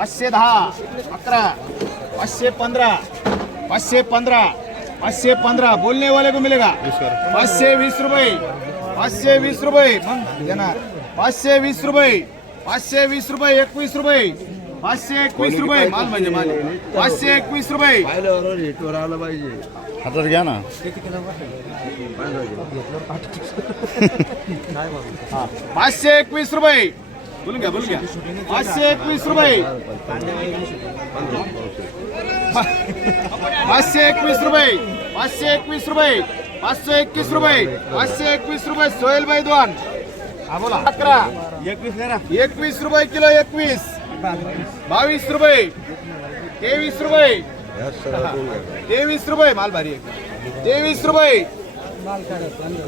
पाचशे दहा अकरा पाचशे पंधरा पाचशे पंधरा पाचशे पंधरा. बोलने वाले को मिलेगा पाचशे वीस रुपये पाचशे वीस रुपये. मग देणार. पाचशे वीस रुपये पाचशे वीस रुपये एकवीस रुपये. पाचशे एकवीस रुपये माल म्हणजे माल. पाचशे एकवीस रुपये. रेटवर आलं पाहिजे. हातात घ्या ना. पाचशे एकवीस रुपये. बोलून घ्या बोलून घ्या. पाचशे एकवीस रुपये. पाचशे एकवीस रुपये पाचशे एकवीस रुपये पाचशे एकवीस रुपये पाचशे एकवीस रुपये सोहेल भाई दोन. हा बोला. अकरा. एकवीस रुपये किलो एकवीस. बावीस रुपये. तेवीस रुपये. तेवीस रुपये माल भारी. तेवीस रुपये.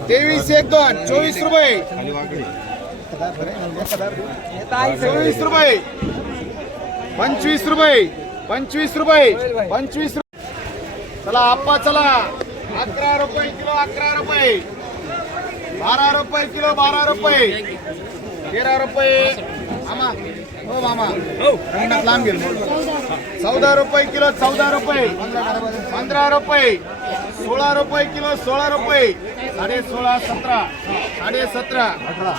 तेवीस एक दोन चोवीस रुपये. सव्वीस रुपये. पंचवीस रुपये. पंचवीस रुपये. पंचवीस रुपये. चला आप्पा चला. अकरा रुपये किलो अकरा रुपये. बारा रुपये किलो बारा रुपये. तेरा रुपये. मामा. हो मामा. लांब गेलो. चौदा रुपये किलो चौदा रुपये. पंधरा रुपये. सोळा रुपये किलो सोळा रुपये. साडे सोळा सतरा. साडे सतरा.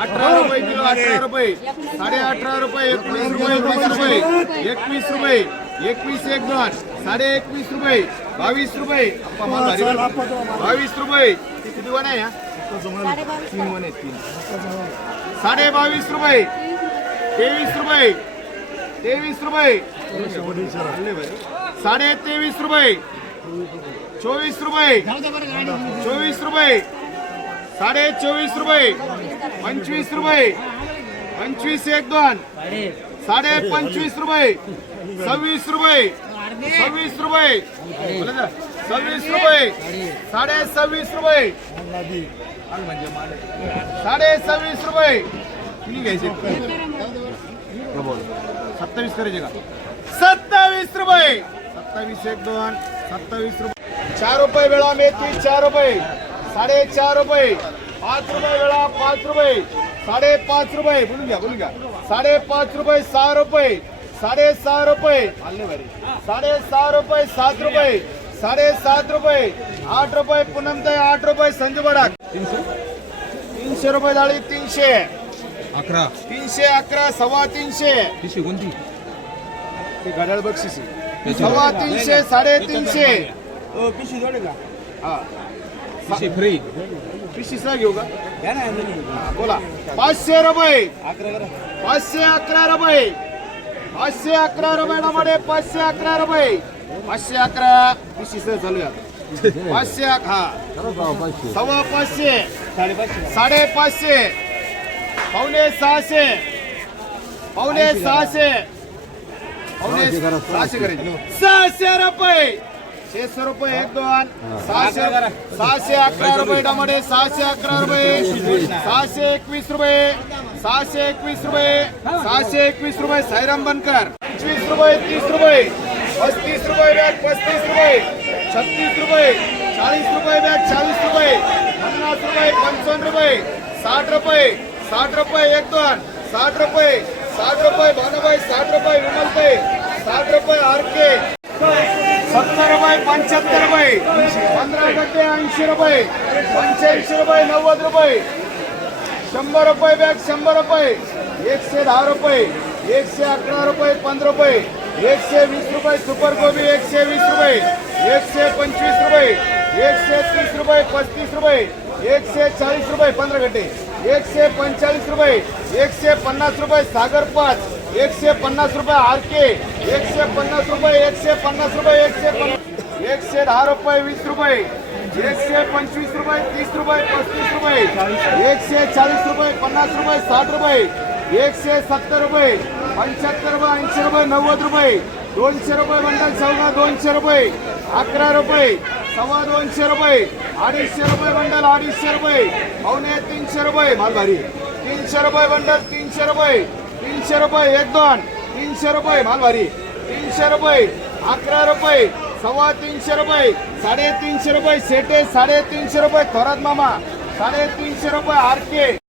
अठरा रुपये किलो अठरा रुपये. साडे अठरा रुपये एकवीस रुपये वीस रुपये. एकवीस रुपये. एकवीस एक दोन. साडे एकवीस रुपये. बावीस रुपये. बावीस रुपये. किती वन आहे तीन वन आहे तीन साडे बावीस रुपये. तेवीस रुपये. तेवीस रुपये. साडे तेवीस रुपये. चोवीस रुपये. चोवीस रुपये. साडे चोवीस रुपये. पंचवीस रुपये. पंचवीस एक दोन. साडे पंचवीस रुपये. सव्वीस रुपये. सव्वीस रुपये. सव्वीस रुपये. साडे सव्वीस रुपये. साडे सव्वीस रुपये. किती घ्यायचे? सत्तावीस करायचे का? सत्तावीस रुपये. सत्तावीस एक दोन. सत्तावीस रुपये. चार रुपये वेळा मेथी चार रुपये. साडे चार रुपये. पाच रुपये वेळा पाच रुपये. साडे पाच रुपये. बोलून घ्या बोलून घ्या. साडे पाच रुपये सहा रुपये. साडे सहा रुपये. आले भारी साडे सहा रुपये सात रुपये. साडे सात रुपये. आठ रुपये पूनमताई आठ रुपये संजय बडाक. तीनशे? रुपये जाळी तीनशे. अकरा. तीनशे अकरा सव्वा तीनशे. पिशवी कोणती? घड्याळ बक्षीस. सव्वा तीनशे साडेतीनशे. हा. पिशवी फ्री पिशीसला घेऊ का? हा, बोला. पाचशे रुपये. पाचशे अकरा रुपये. पाचशे अकरा रुपये मध्ये पाचशे अकरा रुपये. पाचशे अकरा. चालू आहे. पाचशे अक- हा. सव्वा पाचशे. साडेपाचशे. पावणे सहाशे. पावणे सहाशे. पावणे सहाशे करायचे सहाशे रुपये. छेशे रुपये एक दोन सहाशे सहाशे अकरा रुपये टमाटे सहाशे अकरा रुपये सहाशे एकवीस रुपये सहाशे एकवीस रुपये सहाशे एकवीस रुपये साईराम बनकर. पंचवीस रुपये तीस रुपये पस्तीस रुपये बॅग पस्तीस रुपये छत्तीस रुपये चाळीस रुपये बॅग चाळीस रुपये पन्नास रुपये पंचावन्न रुपये साठ रुपये साठ रुपये एक दोन साठ रुपये साठ रुपये भानुभाई साठ रुपये विमलताई साठ रुपये आरके सत्तर रुपये पंच्याहत्तर रुपये पंधरा गड्डे ऐंशी रुपये पंच्याऐंशी रुपये नव्वद रुपये. शंभर रुपये बॅग शंभर रुपये. एकशे दहा रुपये एकशे अकरा रुपये पंधरा रुपये. एकशे वीस रुपये सुपर गोबी एकशे वीस रुपये. एकशे पंचवीस रुपये एकशे तीस रुपये पस्तीस रुपये. एकशे चाळीस रुपये पंधरा गड्डे. एकशे पंचेचाळीस रुपये एकशे पन्नास रुपये सागर पाच. एकशे पन्नास रुपये आरके एकशे पन्नास रुपये एकशे पन्नास रुपये एकशे पन्नास एकशे दहा रुपये वीस रुपये एकशे पंचवीस रुपये तीस रुपये पस्तीस रुपये एकशे चाळीस रुपये पन्नास रुपये साठ रुपये एकशे सत्तर रुपये पंच्याहत्तर रुपये ऐंशी रुपये नव्वद रुपये दोनशे रुपये बंडल सव्वा दोनशे रुपये अकरा रुपये सव्वा दोनशे रुपये अडीचशे रुपये बंडल अडीचशे रुपये पावणे तीनशे रुपये माल भारी तीनशे रुपये बंडल तीनशे रुपये तीनशे रुपये एक दोन. तीनशे रुपये मालभारी तीनशे रुपये अकरा रुपये सव्वा तीनशे रुपये साडेतीनशे रुपये सेटे साडेतीनशे रुपये थोरात मामा. साडेतीनशे रुपये आरके